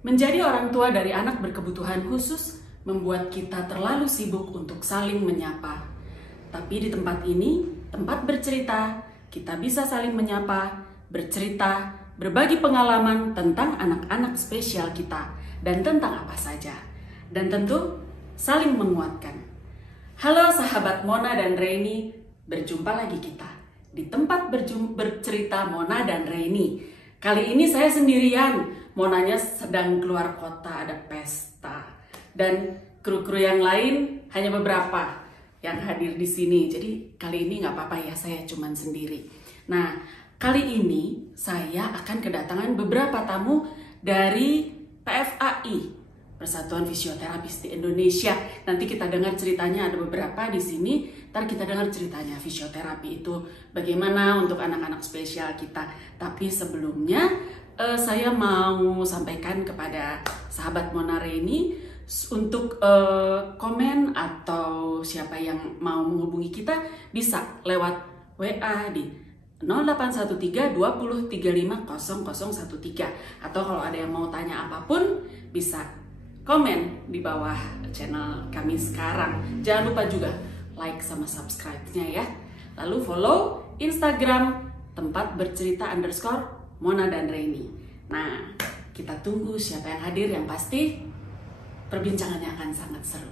Menjadi orang tua dari anak berkebutuhan khusus membuat kita terlalu sibuk untuk saling menyapa. Tapi di tempat ini, tempat bercerita, kita bisa saling menyapa, bercerita, berbagi pengalaman tentang anak-anak spesial kita dan tentang apa saja. Dan tentu saling menguatkan. Halo sahabat Mona dan Reni, berjumpa lagi kita di tempat bercerita Mona dan Reni. Kali ini saya sendirian. Monanya sedang keluar kota, ada pesta, dan kru-kru yang lain hanya beberapa yang hadir di sini. Jadi kali ini nggak apa-apa ya, saya cuman sendiri. Nah, kali ini saya akan kedatangan beberapa tamu dari PFAI, Persatuan Fisioterapis di Indonesia. Nanti kita dengar ceritanya, ada beberapa di sini. Ntar kita dengar ceritanya fisioterapi itu bagaimana untuk anak-anak spesial kita. Tapi sebelumnya saya mau sampaikan kepada sahabat Mona Reni untuk komen atau siapa yang mau menghubungi kita bisa lewat WA di 0813 20 35 0013, atau kalau ada yang mau tanya apapun bisa komen di bawah channel kami sekarang. Jangan lupa juga like sama subscribe-nya ya. Lalu follow Instagram tempat bercerita _ Mona dan Reni. Nah, kita tunggu siapa yang hadir, yang pasti perbincangannya akan sangat seru.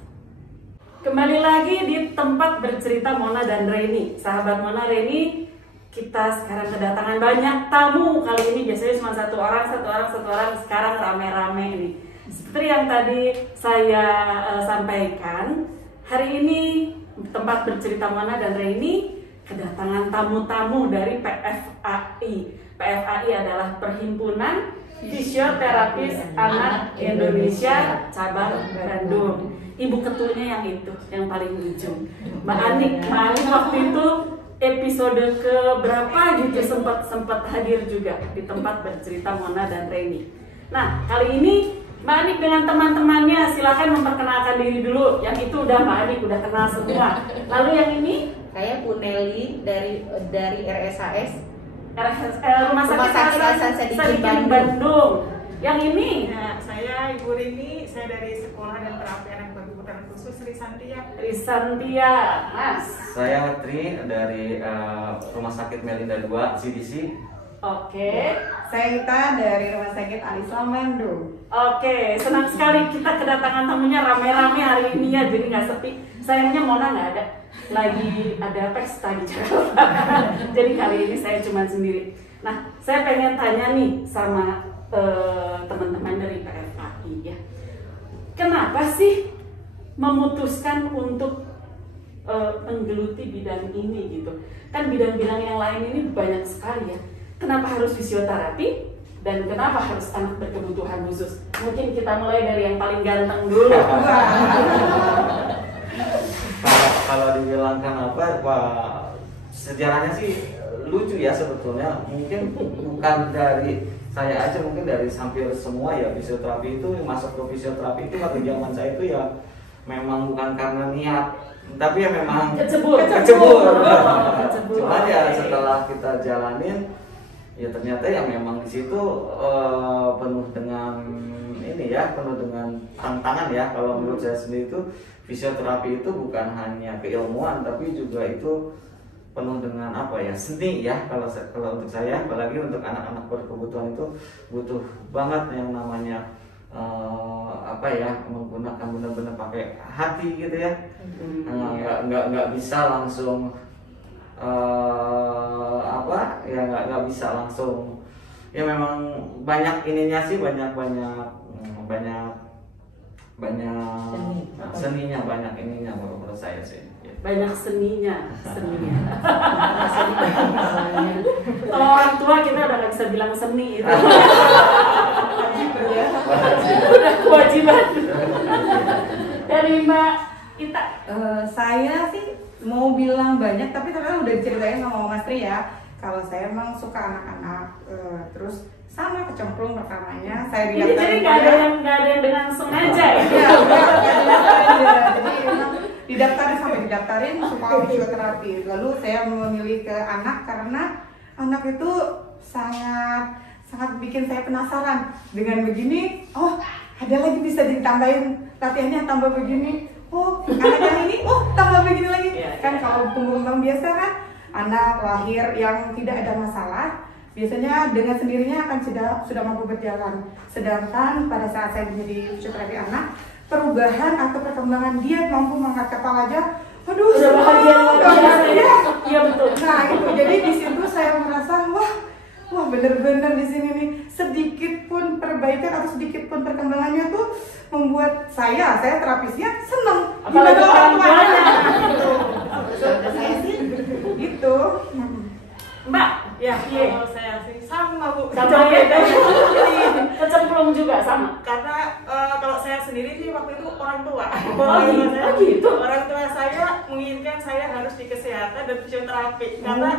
Kembali lagi di tempat bercerita Mona dan Reni. Sahabat Mona Reni, kita sekarang kedatangan banyak tamu. Kali ini biasanya cuma satu orang, sekarang rame-rame nih. Seperti yang tadi saya sampaikan, hari ini tempat bercerita Mona dan Reni kedatangan tamu-tamu dari PFAI. PFAI adalah Perhimpunan Fisioterapis Anak Indonesia Cabang Bandung. Ibu ketuanya yang itu, yang paling ujung, Mbak Anik. Mbak Anik waktu itu episode ke berapa gitu sempat hadir juga di tempat bercerita Mona dan Reni. Nah, kali ini Mbak Anik dengan teman-temannya silahkan memperkenalkan diri dulu. Yang itu udah Mbak Anik udah kenal semua. Lalu yang ini saya Bu Nelly dari RSAS Rumah Sakit Hasan Sadikin Bandung. Yang ini saya Ibu Rini, saya dari Sekolah dan Terapi Anak Berkebutuhan Khusus Risantia. Mas. Saya Tri dari Rumah Sakit Melinda 2 CDC. Oke. Saya Ita dari Rumah Sakit Al-Islam Bandung. Oke, senang sekali kita kedatangan tamunya rame-rame hari ini ya, jadi nggak sepi. Sayangnya Mona nggak ada, lagi ada pesta di Jakarta. Jadi kali ini saya cuma sendiri. Nah, saya pengen tanya nih sama teman-teman dari PFAI ya. Kenapa sih memutuskan untuk menggeluti bidang ini gitu? Kan bidang-bidang yang lain ini banyak sekali ya. Kenapa harus fisioterapi? Dan kenapa harus anak berkebutuhan khusus? Mungkin kita mulai dari yang paling ganteng dulu. Kalau dibilang kenapa, sejarahnya sih lucu ya sebetulnya. Mungkin bukan dari saya aja, mungkin dari hampir semua ya. Fisioterapi itu masuk ke fisioterapi itu waktu zaman saya itu ya memang bukan karena niat, tapi ya memang kecebur. Cuma ya setelah kita jalanin, ya ternyata yang memang di situ penuh dengan ini ya, penuh dengan tantangan ya. Kalau menurut saya sendiri itu fisioterapi itu bukan hanya keilmuan, tapi juga itu penuh dengan apa ya, seni ya. Kalau untuk saya, apalagi untuk anak-anak berkebutuhan itu butuh banget yang namanya apa ya, menggunakan benar-benar pakai hati gitu ya. Nggak bisa langsung apa ya, nggak bisa langsung ya. Memang banyak ininya sih, banyak seninya, banyak ininya menurut saya sih. Banyak seninya. Kalau orang tua kita udah nggak bisa bilang seni itu. nih Mbak Ita? Saya sih mau bilang banyak, tapi ternyata udah diceritain sama Mas Tri ya. Kalau saya emang suka anak-anak, terus sama kecemplung pertamanya saya Ini jadi nggak ada yang dengan sengaja ya? Iya, jadi emang sampai didaftarin suka fisioterapi. Lalu saya memilih ke anak karena anak itu sangat bikin saya penasaran. Dengan begini, oh ada lagi bisa ditambahin latihannya, tambah begini. Oh anak yang ini, oh tambah begini lagi. Kan kalau tumbuh kembang biasa kan anak lahir yang tidak ada masalah, biasanya dengan sendirinya akan sudah mampu berjalan. Sedangkan pada saat saya menjadi fisioterapi anak, perubahan atau perkembangan dia mampu mengangkat kepala aja, aduh, Udah bahagia luar biasa ya. Iya betul. Nah itu, jadi di situ saya merasa wah bener-bener di sini nih sedikit pun perbaikan atau sedikit pun perkembangannya tuh membuat saya terapisnya seneng. Apalagi orang tuanya. Saya sih gitu. Mbak, Ya, kalau saya sih sama Bu. sama ya? Kecemplung juga sama? Karena kalau saya sendiri sih waktu itu orang tua. Oh gitu? Orang tua saya menginginkan saya harus di kesehatan dan fisioterapi karena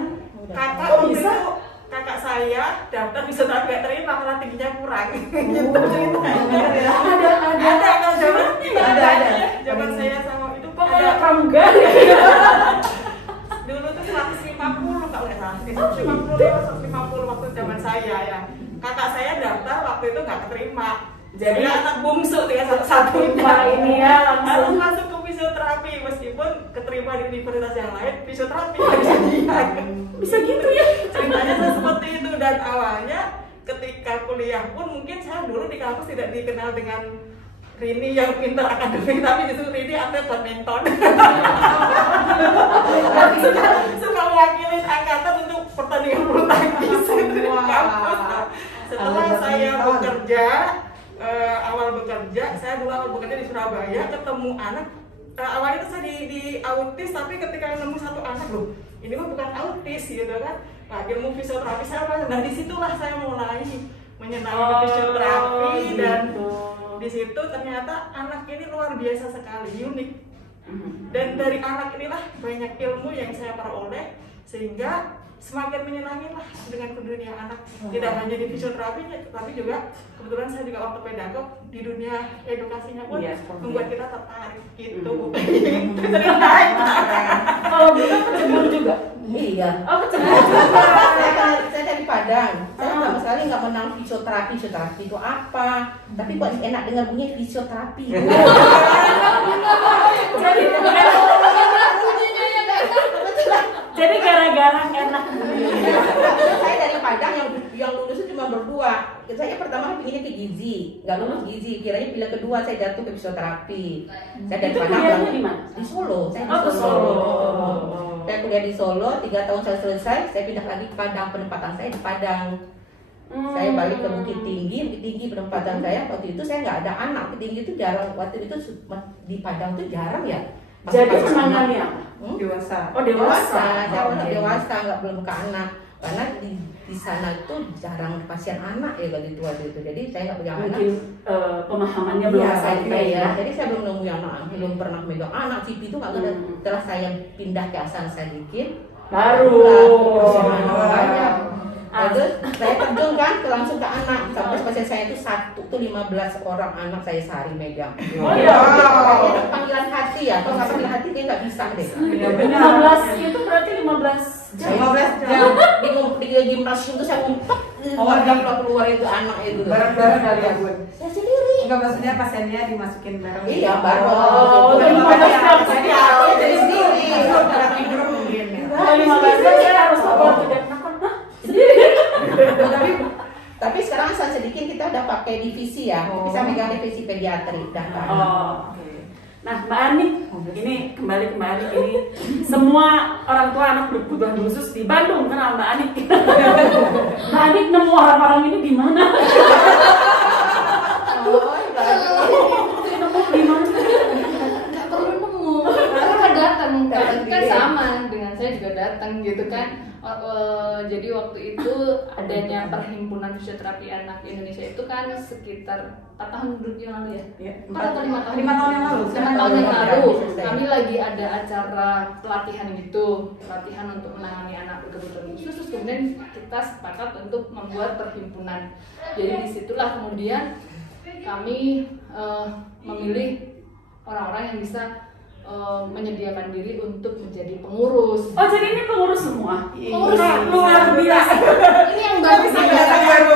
kakak Oh, waktu bisa? itu kakak saya daftar fisioterapi gak terima karena tingginya kurang. Gitu ceritanya. Ada kalau zaman Ada. zaman saya sama itu Pokoknya ada pramugari. dulu tuh 150 kalau nggak salah 150 waktu zaman saya ya. Kakak saya daftar waktu itu nggak keterima. Jadi Saya anak bungsu dengan satu-satunya. Wah, ini ya Harus langsung. masuk ke fisioterapi meskipun keterima di universitas yang lain fisioterapi jadinya. Bisa gitu ya? Ceritanya saya seperti itu dan awalnya ketika kuliah pun mungkin saya dulu di kampus tidak dikenal dengan Rini yang pintar akademik, tapi justru Rini atlet badminton. Suka mewakili angkatan untuk pertandingan bulu tangkis di kampus. Setelah saya bekerja, saya dulu awal bekerja di Surabaya, ketemu anak. Awalnya itu saya di autis, tapi ketika nemu satu anak, loh ini mah bukan autis gitu kan. Nah, ilmu fisioterapi saya, nah disitulah saya mulai menyenangi fisioterapi dan di situ ternyata anak ini luar biasa sekali, unik. Dan dari anak inilah banyak ilmu yang saya peroleh sehingga semakin menyenangi lah dengan dunia anak. Tidak hanya di fisioterapinya, tapi juga kebetulan saya juga ortopedagog di dunia edukasinya pun membuat kita tertarik gitu. Kalau bukan kecemplung juga? Iya. Oh kecemplung juga. Saya dari Padang. Saya sama sekali nggak menang fisioterapi itu apa. Tapi kok enak dengar bunyi fisioterapi. Jadi gara-gara enak. Saya dari Padang yang lulus itu cuma berdua. Saya pertama pinginnya ke gizi, nggak lulus gizi. Kiranya pilihan kedua saya jatuh ke fisioterapi. Saya dari Itu Padang. kuliahnya di mana? Di Solo. Saya di Oh, ke Solo. Saya kuliah di Solo. 3 tahun saya selesai. Saya pindah lagi ke Padang. Penempatan saya di Padang. Saya balik ke Bukit Tinggi penempatan saya. Waktu itu saya nggak ada anak. Bukit Tinggi itu jarang. Waktu itu di Padang tuh jarang ya. Jadi menangani apa? Dewasa. Oh dewasa. Saya Oh, untuk oke. dewasa, nggak belum ke anak. Karena di sana itu jarang pasien anak ya waktu itu. Jadi saya nggak punya anak. Mungkin pemahamannya belum Iya, sampai ya. Jadi saya belum nemu yang anak, belum pernah megang anak. CP itu nggak ada. Setelah saya pindah ke Hasan Sadikin, Baru. banyak. Terus saya terjun kan langsung ke anak. Sampai pasien saya itu 15 orang anak saya sehari megang. Oh iya. Kayaknya panggilan hati ya. Kalau nggak panggilan hati dia nggak bisa deh. 15 itu berarti 15 jam. 15 jam. Di gimnasium itu saya ngumpet. Keluar itu anak itu. Bareng-bareng kali ya Bun? Saya sendiri. Enggak, maksudnya pasiennya dimasukin bareng. Iya, bareng. Oh, jadi 15 jam. Jadi sendiri. Tidur mungkin ya. Kalau 15 jam saya harus lapor tidak nakal. Hah? Sendiri. Tapi sekarang sedikit kita udah pakai divisi ya. Bisa megang divisi pediatri daftar. Oh, oke. Nah, Mbak Ani, ini kembali ke Mbak Ani ini semua orang tua anak berkebutuhan khusus di Bandung kenal Mbak Ani. Mbak Ani nemu orang-orang ini di mana? Nemu di mana? Nggak perlu nemu, mereka datang kan sama dengan saya juga datang gitu kan. Jadi waktu itu adanya perhimpunan fisioterapi anak Indonesia itu kan sekitar 4 tahun yang lalu ya? Ya, 4 atau 5 tahun? 5 tahun yang lalu. 5 tahun yang lalu, Selesai. kami lagi ada acara pelatihan gitu, pelatihan untuk menangani anak berkebutuhan khusus. Terus kemudian kita sepakat untuk membuat perhimpunan. Jadi disitulah kemudian kami memilih orang-orang yang bisa menyediakan diri untuk menjadi pengurus. Oh, jadi ini pengurus semua? Pengurus luar biasa. Ini yang baru sih. Pendatang baru.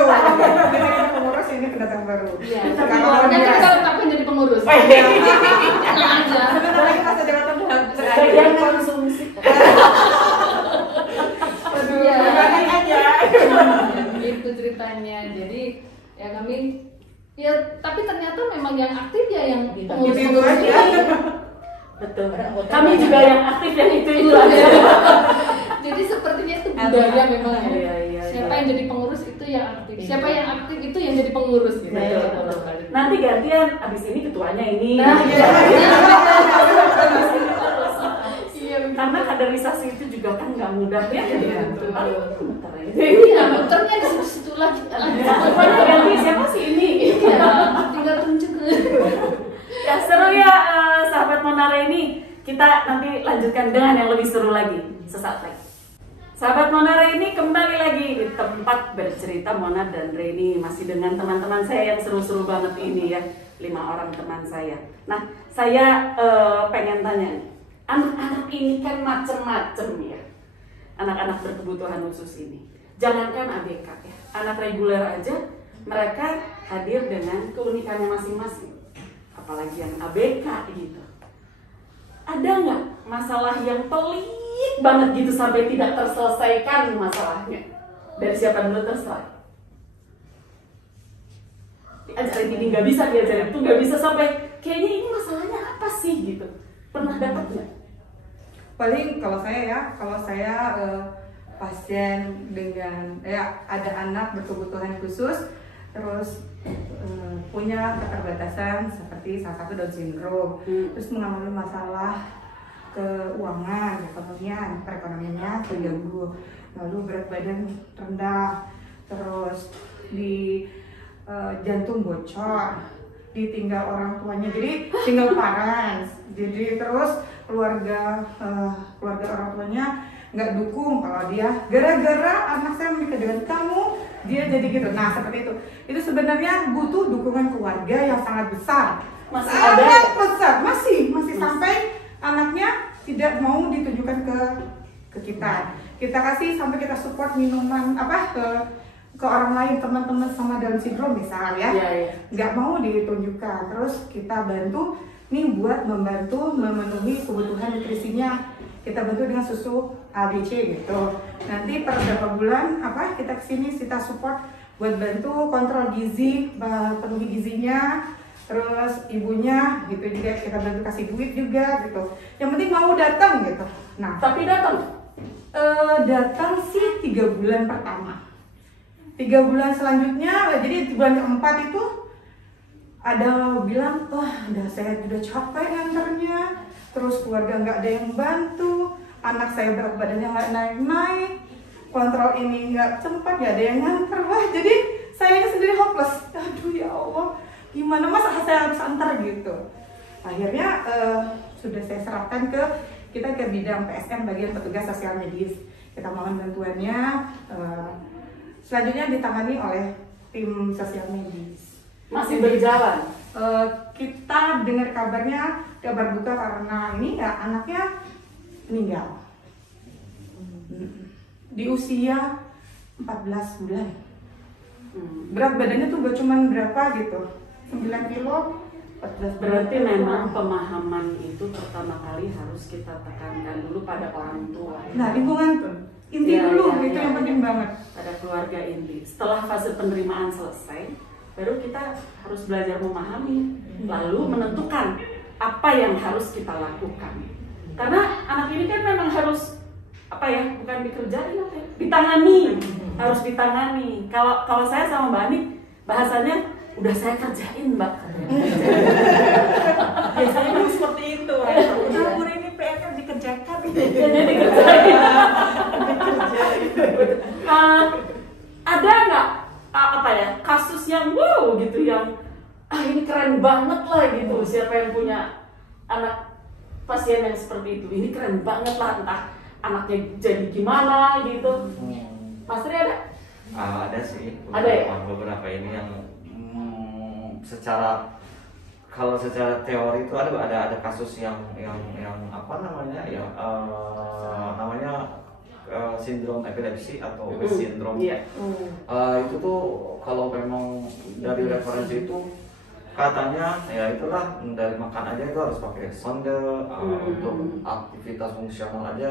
Kita pengurus, ini pendatang baru. Iya. Kalau Nanti dia- kita lengkapin jadi pengurus. Oh, iya. Tenang aja. Sebentar lagi masa jabatan Bagian konsumsi. Iya. Jangan aja. Gitu ceritanya. Jadi ya kami ya tapi ternyata memang yang aktif ya yang pengurus Gitu aja. Betul. Ada anggota Kami banyak. juga yang aktif yang itu aja. Jadi sepertinya itu budaya memang. Iya, iya, Siapa iya. yang jadi pengurus itu yang aktif. Siapa yang aktif itu yang jadi pengurus gitu. Betul, Ya, betul. balik. Nanti gantian, abis ini ketuanya ini. Nah, Iya. Iya, Karena kaderisasi itu juga kan nggak mudah ya. Iya, betul. Bentar ya. Iya, muternya di situ lagi. Pokoknya ganti siapa sih ini? Iya, tinggal tunjuk. Ya seru ya sahabat Monara ini. Kita nanti lanjutkan dengan yang lebih seru lagi sesaat lagi. Sahabat Monara ini kembali lagi di tempat bercerita. Mona dan Reni masih dengan teman-teman saya yang seru-seru banget ini ya, 5 orang teman saya. Nah, saya pengen tanya nih, anak-anak ini kan macem-macem ya, anak-anak berkebutuhan khusus ini. Jangankan ABK ya, anak reguler aja mereka hadir dengan keunikannya masing-masing. Apalagi yang ABK gitu. Ada nggak masalah yang pelik banget gitu sampai tidak terselesaikan masalahnya? Dari siapa dulu terserah. Diajarin ini nggak bisa, diajarin itu nggak bisa, sampai kayaknya ini masalahnya apa sih gitu. Pernah dapat nggak? Paling kalau saya pasien dengan ada anak berkebutuhan khusus terus punya keterbatasan seperti salah satu Down syndrome, terus mengalami masalah keuangan, perekonomiannya terganggu, lalu berat badan rendah, terus di jantung bocor, ditinggal orang tuanya, jadi single parents, jadi terus keluarga orang tuanya nggak dukung kalau dia gara-gara anak saya menikah dengan kamu dia jadi gitu. Nah seperti itu sebenarnya butuh dukungan keluarga yang sangat besar, Masih sangat ada? besar, masih sampai anaknya tidak mau ditunjukkan ke kita kasih, sampai kita support minuman ke orang lain, teman-teman sama Down syndrome misal ya, nggak mau ditunjukkan, terus kita bantu nih buat membantu memenuhi kebutuhan nutrisinya, kita bantu dengan susu ABC gitu. Nanti per beberapa bulan kita kesini, kita support buat bantu kontrol gizi, penuhi gizinya, terus ibunya gitu juga kita bantu kasih duit juga gitu. Yang penting mau datang gitu. Nah Tapi datang. datang sih 3 bulan pertama. 3 bulan selanjutnya, jadi di bulan keempat itu ada bilang, wah saya udah capek nganternya, terus keluarga nggak ada yang bantu, anak saya berat badannya nggak naik-naik, kontrol ini nggak cepat, nggak ada yang nganter, wah jadi saya ini sendiri hopeless. Aduh ya Allah, gimana masa saya harus antar gitu. Akhirnya sudah saya serahkan kita ke bidang PSM, bagian petugas sosial medis. Kita mohon bantuannya, selanjutnya ditangani oleh tim sosial medis. Masih berjalan. Kita dengar kabar duka karena ini ya anaknya meninggal di usia 14 bulan. Berat badannya tuh gak cuman berapa gitu, 9 kilo, 14 Berarti bulan. memang pemahaman itu pertama kali harus kita tekankan dulu pada orang tua. Nah lingkungan tuh inti Ya, dulu ya, gitu ya. yang penting banget. Pada keluarga inti. Setelah fase penerimaan selesai, baru kita harus belajar memahami, lalu menentukan apa yang harus kita lakukan. Karena anak ini kan memang harus bukan dikerjain, ditangani, harus ditangani. Kalau saya sama Mbak Ani, bahasanya udah saya kerjain Mbak. Biasanya memang seperti itu. Campur ini PR-nya dikerjakan. Jadi dikerjain. Ada nggak apa ya kasus yang wow gitu yang ini keren banget lah gitu, siapa yang punya anak pasien yang seperti itu, ini keren banget lah, entah anaknya jadi gimana gitu. Mas Tri ada? Ada sih. Ada ya? Beberapa ini yang kalau secara teori itu ada kasus yang apa namanya ya namanya sindrom epilepsi atau West syndrome. Itu tuh kalau memang dari referensi itu katanya ya itulah dari makan aja itu harus pakai sonde, untuk aktivitas fungsional aja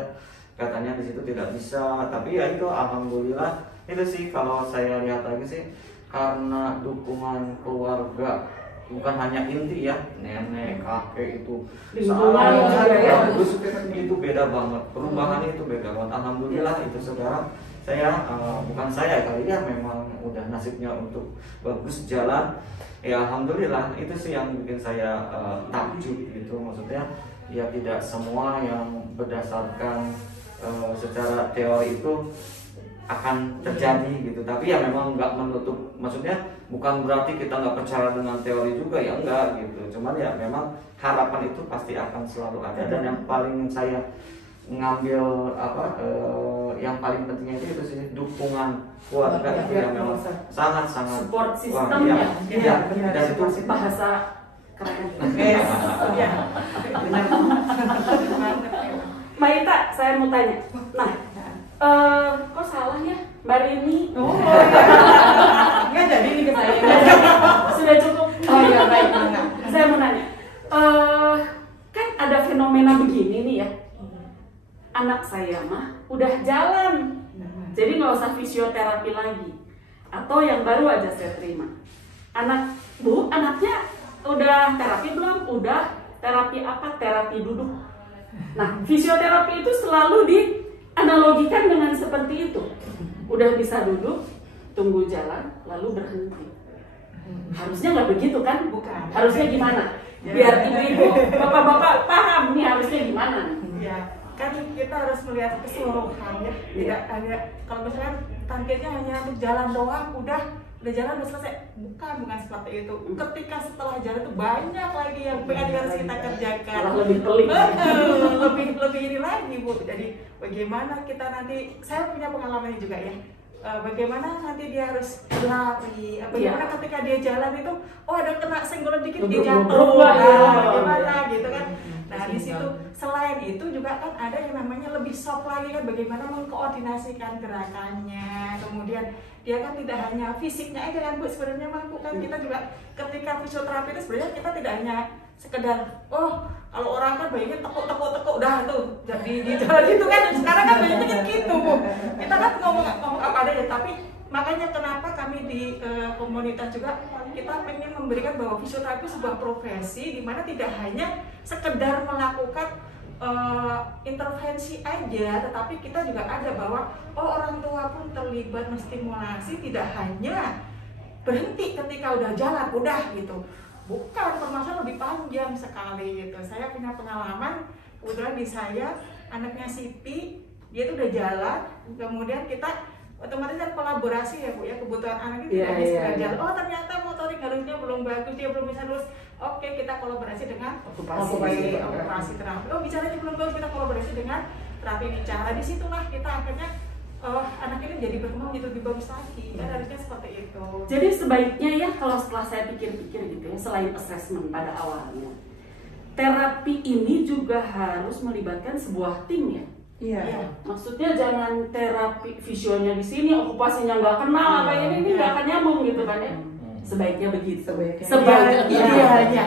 katanya di situ tidak bisa. Tapi ya itu alhamdulillah itu sih kalau saya lihat lagi sih karena dukungan keluarga, bukan hanya inti ya, nenek, kakek itu itu beda banget, perubahannya itu beda banget. Alhamdulillah itu sekarang saya bukan saya kali ya, memang udah nasibnya untuk bagus jalan ya, alhamdulillah. Itu sih yang bikin saya takjub gitu, maksudnya ya tidak semua yang berdasarkan secara teori itu akan terjadi gitu, tapi ya memang nggak menutup, maksudnya bukan berarti kita nggak percaya dengan teori juga ya, enggak gitu, cuman ya memang harapan itu pasti akan selalu ada. Dan yang paling saya ngambil yang paling pentingnya itu sih dukungan keluarga itu yang memang sangat support system ya, dan itu bahasa keren. Mbak Ita, saya mau tanya, nah kok salah ya Mbak Rini? Nggak jadi ini ke saya. Sudah cukup. Ya baik. Saya mau nanya, kan ada fenomena begini nih ya, anak saya mah udah jalan, jadi nggak usah fisioterapi lagi, atau yang baru aja saya terima, anaknya udah terapi belum? Udah. Terapi apa? Terapi duduk. Nah, fisioterapi itu selalu dianalogikan dengan seperti itu. Udah bisa duduk, tunggu jalan, lalu berhenti. Harusnya nggak begitu kan? Bukan. Harusnya gimana? Biar ibu-ibu, bapak-bapak paham nih harusnya gimana. Ya, kan kita harus melihat keseluruhan ya. Tidak hanya kalau misalkan targetnya hanya untuk jalan doang, udah jalan udah selesai. Bukan seperti itu. Ketika setelah jalan itu banyak lagi yang harus kita kerjakan. Lebih pelik. lebih ini lagi Bu. Jadi bagaimana kita nanti, saya punya pengalaman juga ya. Bagaimana nanti dia harus lari, bagaimana ketika dia jalan itu, ada kena senggolan dikit dia jatuh, bagaimana gitu kan. Nah di situ selain itu juga kan ada yang namanya lebih soft lagi kan, bagaimana mengkoordinasikan gerakannya. Kemudian dia kan tidak hanya fisiknya aja kan Bu, sebenarnya mampu kan kita juga ketika fisioterapi itu sebenarnya kita tidak hanya sekedar kalau orang kan banyak tekuk udah tuh jadi di jalan gitu kan. Sekarang kan banyak kan gitu Bu, kita kan ngomong apa adanya. Tapi makanya kenapa kami di komunitas juga kita pengen memberikan bahwa fisioterapi sebuah profesi di mana tidak hanya sekedar melakukan intervensi aja, tetapi kita juga ada bahwa orang tua pun terlibat menstimulasi, tidak hanya berhenti ketika udah jalan udah gitu. Bukan, permasalahan lebih panjang sekali gitu. Saya punya pengalaman, kebetulan di saya anaknya Siti, dia tuh udah jalan, kemudian kita otomatis kan kolaborasi ya Bu ya, kebutuhan anak itu tidak bisa jalan. Ternyata motorik harusnya belum bagus, dia belum bisa lurus. Oke, kita kolaborasi dengan operasi terapi. Bicaranya belum bagus, kita kolaborasi dengan terapi bicara. Disitulah kita akhirnya anak ini jadi berkembang jadi lebih bagus lagi. Kan harusnya seperti itu. Jadi sebaiknya ya kalau setelah saya pikir-pikir gitu ya, selain assessment pada awalnya, terapi ini juga harus melibatkan sebuah tim ya. Iya. Maksudnya jangan terapi visionya di sini, okupasinya nggak kenal, kayak ini nggak akan nyambung gitu kan ya. Sebaiknya begitu. Sebaiknya.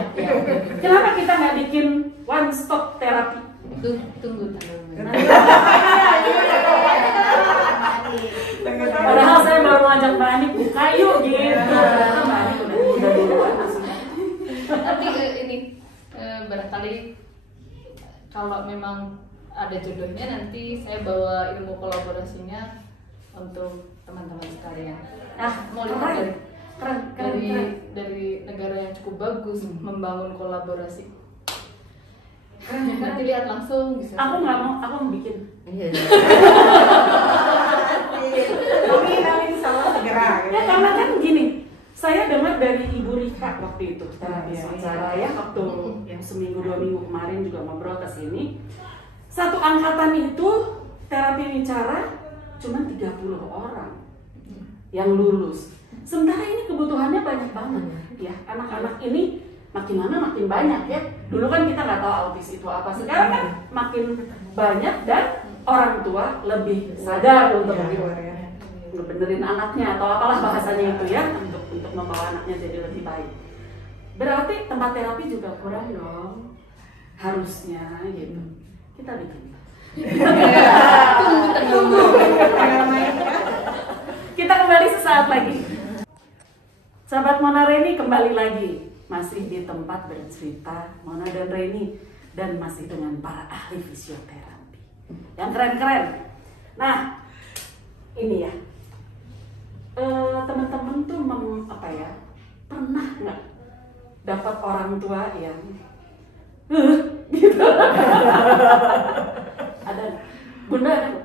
Kenapa kita nggak bikin one stop terapi? Tunggu. Padahal saya baru ngajak Mbak Ani buka yuk gitu. Mbak Ani udah duluan. Tapi ini barangkali kalau memang ada jodohnya nanti saya bawa ilmu kolaborasinya untuk teman-teman sekalian. Mau lihat dari negara yang cukup bagus membangun kolaborasi. Nanti lihat langsung bisa. Aku nggak mau, aku mau bikin. Saya dengar dari Ibu Rika waktu itu terapis bicara ya, waktu yang seminggu 2 minggu kemarin juga ngobrol ke sini. Satu angkatan itu terapi bicara cuma 30 orang yang lulus. Sementara ini kebutuhannya banyak banget ya. Anak-anak ini makin lama makin banyak ya. Dulu kan kita nggak tahu autis itu apa. Sekarang kan makin banyak dan orang tua lebih sadar untuk benerin anaknya atau apalah bahasanya itu ya, untuk membawa anaknya jadi lebih baik. Berarti tempat terapi juga kurang dong, harusnya gitu. Kita bikin. Tunggu. Kita kembali sesaat lagi. Sahabat Mona Reni kembali lagi, masih di tempat bercerita Mona dan Reni, dan masih dengan para ahli fisioterapi yang keren-keren. Nah, ini ya. Teman-teman tuh pernah nggak dapat orang tua yang gitu? Ada bunda ada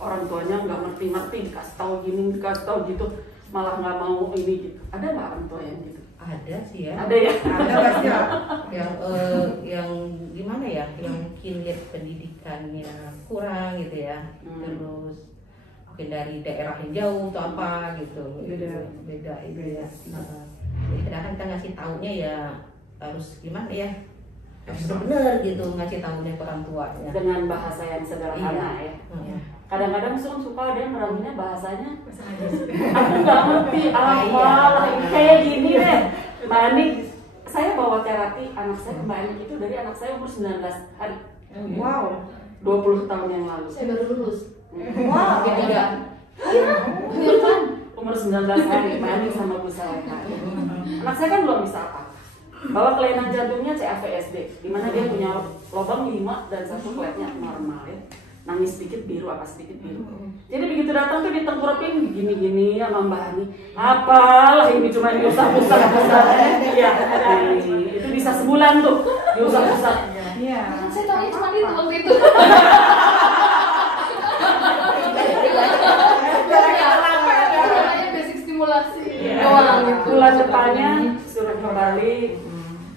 orang tuanya nggak ngerti, dikasih tahu gini, dikasih tahu gitu, malah nggak mau ini gitu. Ada nggak orang tua yang gitu? Ada sih ya. Ada ya. Ada pasti lah. Yang gimana ya? Yang mungkin lihat pendidikannya kurang gitu ya. Terus mungkin dari daerah yang jauh atau apa gitu. Beda itu ya. Jadi kadang kita ngasih taunya ya harus gimana ya? Harus benar gitu ngasih taunya ke orang tuanya. Dengan bahasa yang sederhana ya. Kadang-kadang suka ada yang meragunya bahasanya. Aku nggak ngerti apa kayak gini deh. Mbak Ani, saya bawa terapi anak saya ke Mbak Ani itu dari anak saya umur 19 hari. Wow. 20 tahun yang lalu. Saya baru lulus. Wow. Ketiga. Iya kan? Umur 19 hari, Mbak Ani sama Bu saya. Anak saya kan belum bisa apa. Bawa kelainan jantungnya CAVSD, di mana dia punya lubang 5 dan 1 kletnya normal ya. Nangis sedikit biru, apa sedikit biru. Jadi begitu datang tuh ditengkurapin gini-gini sama Mbak Ani. Apalah ini cuma diusap-usap. Iya, itu bisa sebulan tuh diusap-usap. Iya. Saya tahunya cuma itu waktu itu. Namanya basic stimulasi doang gitu. Bulan depannya suruh kembali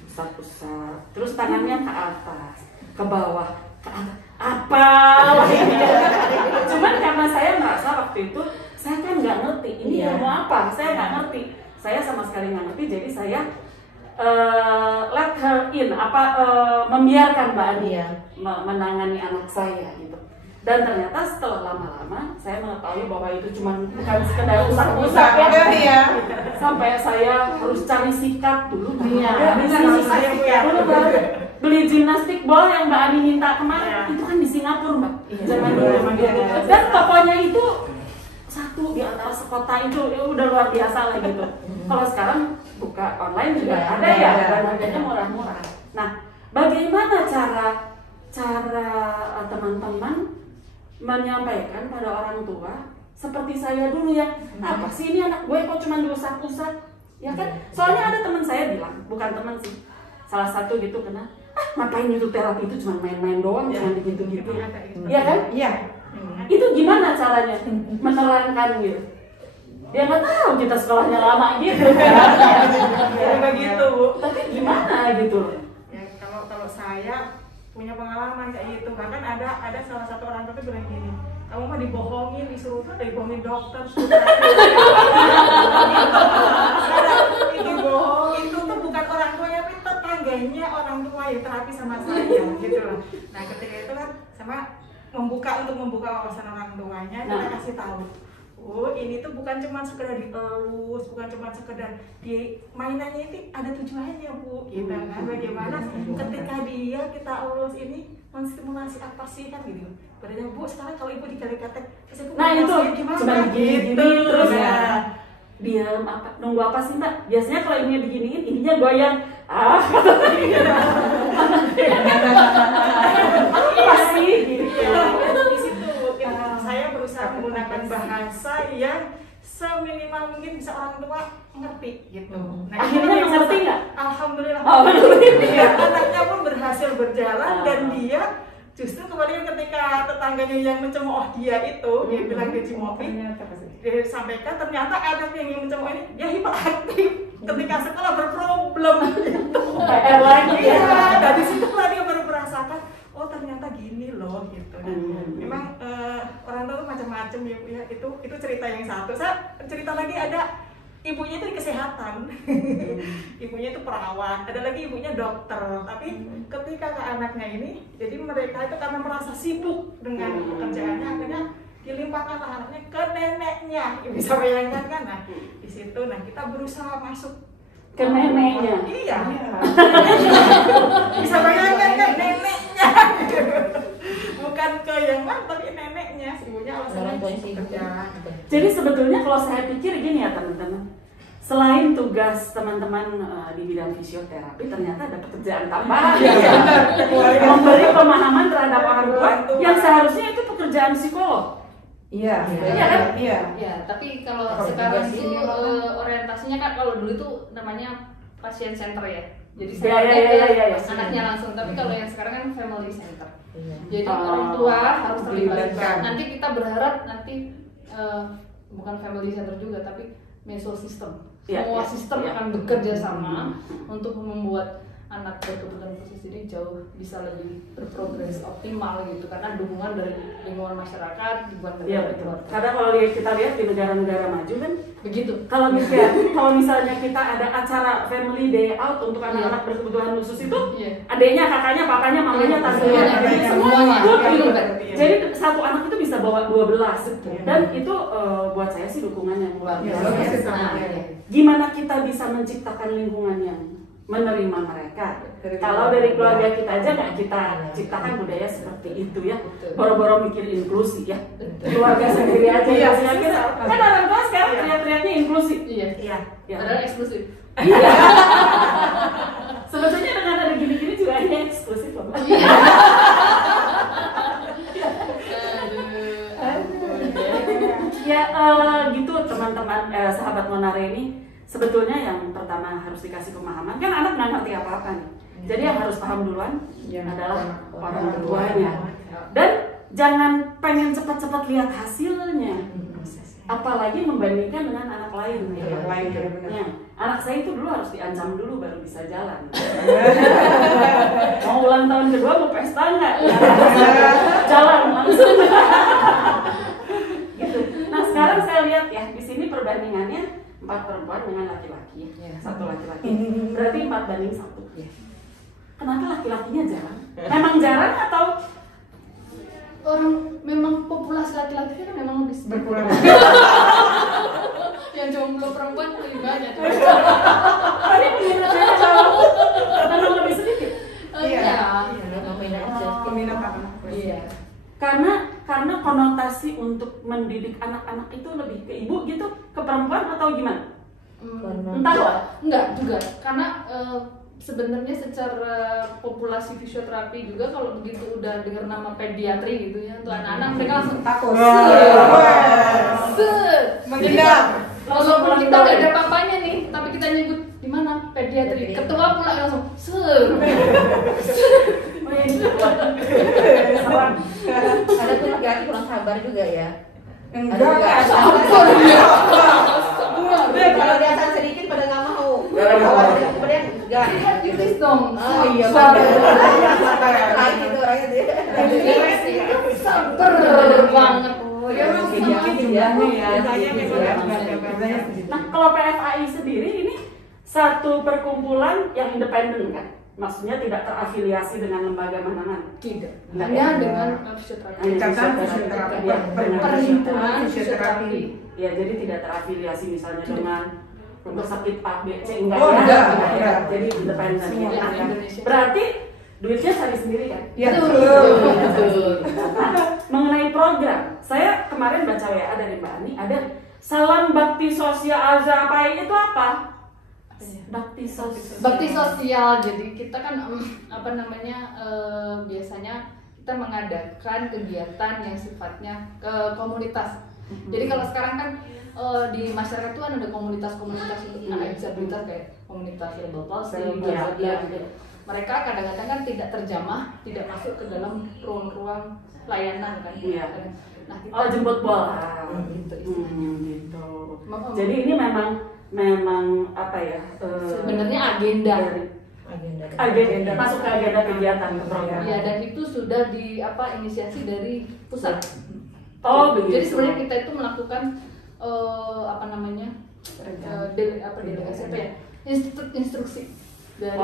usap-usap. Terus tangannya ke atas, ke bawah, ke atas. Apalah ini. Cuman karena saya merasa waktu itu saya kan nggak ngerti ini ilmu apa, saya nggak ngerti, saya sama sekali nggak ngerti. Jadi saya let her in, membiarkan Mbak Ani menangani anak saya gitu. Dan ternyata setelah lama-lama saya mengetahui bahwa itu cuma bukan sekedar usap-usap ya. Sampai saya harus cari sikat dulu. Beli gimnastik bola yang Mbak Ani minta kemarin itu kan di Singapura Mbak. Zaman dulu. Dan tokonya itu satu di antara sekota itu udah luar biasa lah gitu. Kalau sekarang buka online juga ada ya, dan harganya murah-murah. Nah, bagaimana cara teman-teman menyampaikan pada orang tua seperti saya dulu yang apa sih ini anak gue kok cuma diusap-usap, ya kan? Soalnya ada teman saya bilang, bukan teman sih, salah satu gitu kena, ngapain itu terapi itu cuma main-main doang, cuma gitu-gitu, ya kan? Iya. Itu gimana caranya menerangkan gitu? Dia nggak tahu kita sekolahnya lama gitu kan? Ya begitu Bu. Tapi gimana gitu? Ya kalau saya punya pengalaman kayak gitu, bahkan ada salah satu orang tua bilang gini, kamu mah dibohongin, disuruh dibohongin dokter, itu bohong, itu tuh bukan orang tuanya tapi tetangganya orang tua ya terapi sama saya gitu loh. Nah ketika itu kan sama untuk membuka wawasan orang tuanya, kita kasih tahu. Oh, ini tuh bukan cuma sekedar dielus, bukan cuma sekedar di mainannya itu ada tujuannya Bu, gitu kan? Bagaimana ketika dia kita elus ini menstimulasi apa sih kan gitu. Berarti Bu, sekarang kalau ibu dikali ketek, nah itu cuma gini terus ya. Diam apa nunggu apa sih Mbak? Biasanya kalau ini diginiin, ininya goyang. Apa sih? Di situ saya berusaha menggunakan bahasa yang seminimal mungkin bisa orang tua ngerti gitu. Nah, akhirnya mengerti nggak? Alhamdulillah. Alhamdulillah. Ya, anaknya pun berhasil berjalan dan dia Justru kemudian ketika tetangganya yang mencemooh dia itu, dia bilang dia cimopi, dia sampaikan ternyata anak yang mencemooh ini dia hiperaktif ketika sekolah berproblem gitu. PR lagi ya. Iya, dari situ lah dia baru merasakan, oh ternyata gini loh gitu. Dan memang orang tua tuh macam-macam ya, itu cerita yang satu. Saya cerita lagi ada ibunya itu di kesehatan, ibunya itu perawat, ada lagi ibunya dokter. Tapi ketika ke anaknya ini, jadi mereka itu karena merasa sibuk dengan pekerjaannya, akhirnya dilimpahkan anaknya ke neneknya. Ya, bisa bayangkan kan? Nah, di situ, nah kita berusaha masuk Ke neneknya. Iya. Bisa bayangkan kan neneknya. Bukan ke yang mana, tapi neneknya. Ibunya alasannya kerja. Jadi sebetulnya kalau saya pikir gini ya teman-teman, selain tugas teman-teman di bidang fisioterapi, ternyata ada pekerjaan tambahan memberi pemahaman terhadap orang tua yang seharusnya itu pekerjaan psikolog. Iya, kan? iya. Ya, tapi kalau Kalau sekarang tugas itu ini orientasinya kan kalau dulu itu namanya pasien center ya. Jadi Ya, saya ya. anaknya langsung. Tapi kalau yang sekarang kan family center. Iya. Jadi Oh. orang tua harus terlibat. Dilibatkan. Nanti kita berharap nanti bukan family center juga, tapi meso system. Ya, Semua ya, sistem ya. akan bekerja sama untuk membuat anak berkebutuhan khusus ini jauh bisa lebih berprogres optimal gitu, karena dukungan dari lingkungan masyarakat, dukungan Iya dari betul. keluarga. Karena kalau kita lihat di negara-negara maju kan, Begitu. kalau misalnya kita ada acara family day out untuk anak-anak berkebutuhan khusus itu, Iya. adiknya, kakaknya, papanya, mamanya, tantenya, Semuanya. semuanya ikut Semuanya. gitu. Iya. Jadi satu anak itu bisa bawa 12 Iya. dan itu buat saya sih dukungan yang luar Iya, biasa. bagus itu. Nah, Iya. iya. Gimana kita bisa menciptakan lingkungan yang menerima mereka? Dari Kalau keluarga. dari keluarga kita aja nggak kita ciptakan budaya seperti itu ya. Betul. Boro-boro mikir inklusi ya. Keluarga sendiri aja Iya, yang kira. Kan orang tua sekarang teriak-teriaknya inklusi. Iya. Iya. Ya. Padahal eksklusif. Iya. Sebetulnya dengan ada gini-gini juga ini eksklusif loh. Mbak. Ya gitu teman-teman sahabat Monare ini, sebetulnya yang pertama harus dikasih pemahaman, kan anak nggak ngerti apa-apa nih. Jadi yang harus paham duluan adalah orang tuanya. Dan jangan pengen cepat-cepat lihat hasilnya, apalagi membandingkan dengan anak lain. Anak lain, ya, benar. Ya, anak saya itu dulu harus diancam dulu baru bisa jalan. Mau ulang tahun kedua mau pesta nggak? Jalan langsung. Gitu. Nah sekarang saya lihat ya di sini perbandingannya 4 perempuan dengan laki-laki, Ya. 1 laki-laki. Berarti 4:1. Kenapa laki-lakinya jarang? Memang jarang atau Orang memang populasi laki-laki kan memang lebih sedikit. Berkurang. Yang jomblo perempuan lebih banyak. tadi menurut saya kalau memang lebih sedikit? Iya. Peminat anak. Iya. Karena konotasi untuk mendidik anak-anak itu lebih ke ibu gitu, ke perempuan atau gimana? Entah loh. Enggak juga, karena sebenarnya secara populasi fisioterapi juga kalau begitu udah dengar nama pediatri gitu ya untuk anak-anak mereka langsung Takut. set. Menghindar. Walaupun kita nggak ada papanya nih, tapi kita nyebut di mana pediatri, ketua pula langsung set. Oh, iya, gitu. Serem. Ada tuh laki-laki kurang sabar juga ya. Enggak, Ada Kak. Sabar ya. Kalau dia asal sedikit pada nggak mau. Kemudian enggak. Tipis dong. Oh iya, Sabar. Lain itu orangnya dia. Sabar banget. Ya, memang sedikit jumlahnya ya. Nah, kalau PFAI sendiri ini satu perkumpulan yang independen kan? Maksudnya tidak terafiliasi dengan lembaga mana-mana. Tidak. Enggak, Hanya ya? dengan fisioterapi. Ikatan fisioterapi. Ya, Perhimpunan fisioterapi. fisioterapi. Ya, jadi tidak terafiliasi misalnya dengan rumah sakit A, B, C, enggak Oh, ya? enggak. Ya, jadi independen. Semua Ya. di Indonesia. Berarti duitnya cari sendiri kan? Ya, Betul. Nah, mengenai program, saya kemarin baca WA dari Mbak Ani, ada Salam Bakti Sosial Azapai itu apa? Bakti sosial. Bakti sosial, jadi kita kan biasanya kita mengadakan kegiatan yang sifatnya ke komunitas. Jadi kalau sekarang kan di masyarakat tuh ada komunitas-komunitas untuk anak disabilitas kayak komunitas cerebral palsy, bla bla bla gitu. Mereka kadang-kadang kan tidak terjamah, tidak masuk ke dalam ruang-ruang layanan kan. Iya. Nah, kita jemput bola. gitu. Gitu. Jadi ini memang apa ya? Sebenarnya agenda masuk ke agenda kegiatan program. ya, dan itu sudah inisiasi dari pusat. Oh begitu. Jadi sebenarnya kita itu melakukan delegasi instruksi dari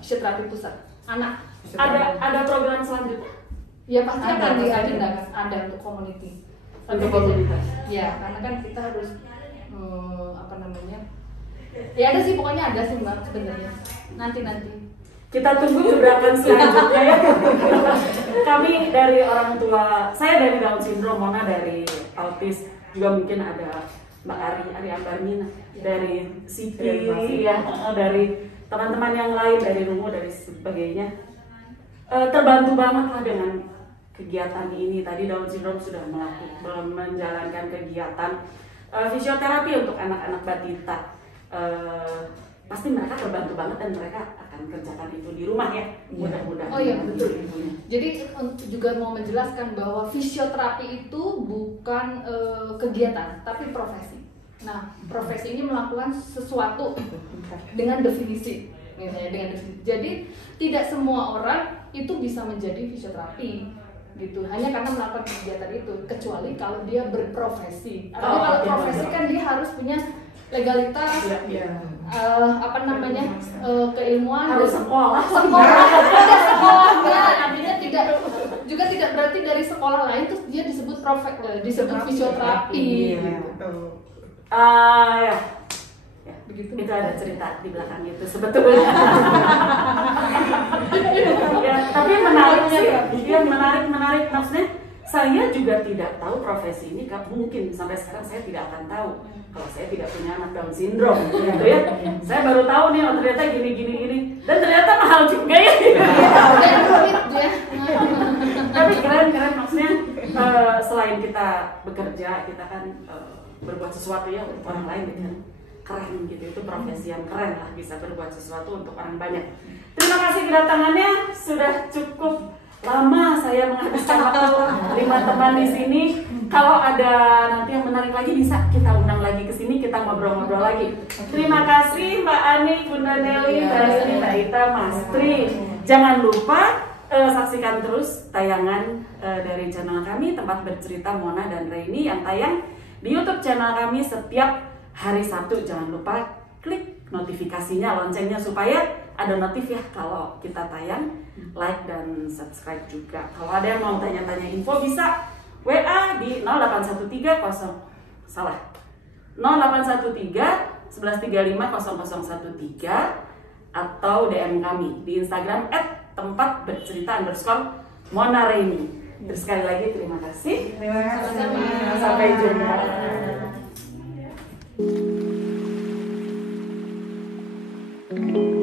fisioterapi pusat anak. Ada program selanjutnya? Ya pasti akan diagendakan ada untuk community. Untuk komunitas. Ya, karena kan kita harus ya ada sih, pokoknya ada sih Mbak sebenarnya. Nanti Kita tunggu gebrakan selanjutnya ya. Kami dari orang tua, saya dari Down Syndrome, Mona dari autis, juga mungkin ada Mbak Ari Ambarmina dari Siti, ya, dari teman-teman yang lain, dari Rumo, dari sebagainya. Terbantu banget lah dengan kegiatan ini. Tadi Down Syndrome sudah menjalankan kegiatan fisioterapi untuk anak-anak batita. Pasti mereka terbantu banget dan mereka akan kerjakan itu di rumah ya, mudah-mudahan. Oh iya betul. Jadi juga mau menjelaskan bahwa fisioterapi itu bukan kegiatan tapi profesi. Nah, profesi ini melakukan sesuatu dengan definisi, Jadi tidak semua orang itu bisa menjadi fisioterapi gitu hanya karena melakukan kegiatan itu, kecuali kalau dia berprofesi. Atau kalau profesi kan dia harus punya legalitas, keilmuan, harus sekolahnya, artinya tidak berarti dari sekolah lain terus dia disebut fisioterapi. Ya. Begitu. Itu ada cerita di belakang itu sebetulnya. Ya, tapi menarik sih, ya, menarik maksudnya. Saya juga tidak tahu profesi ini, mungkin sampai sekarang saya tidak akan tahu kalau saya tidak punya anak Down syndrome, gitu ya. Saya baru tahu nih, oh ternyata gini, dan ternyata mahal juga ya. Tapi keren maksudnya. Selain kita bekerja, kita kan berbuat sesuatu ya untuk orang lain gitu kan. Keren gitu, itu profesi yang keren lah, bisa berbuat sesuatu untuk orang banyak. Terima kasih kedatangannya, sudah cukup lama saya menghabiskan waktu 5 teman di sini. Kalau ada nanti yang menarik lagi bisa kita undang lagi ke sini, kita ngobrol-ngobrol lagi. Terima kasih Mbak Ani, Bunda Nelly, Mbak Ita, Mas Tri. Jangan lupa saksikan terus tayangan dari channel kami Tempat Bercerita Mona dan Reini yang tayang di YouTube channel kami setiap hari Sabtu. Jangan lupa klik notifikasinya, loncengnya supaya ada notif ya kalau kita tayang, like dan subscribe juga. Kalau ada yang mau tanya-tanya info bisa WA di 0813 1135 0013 atau DM kami di Instagram @tempatbercerita_Mona_Reini. Terus sekali lagi terima kasih. Terima kasih. Sampai jumpa. Thank you.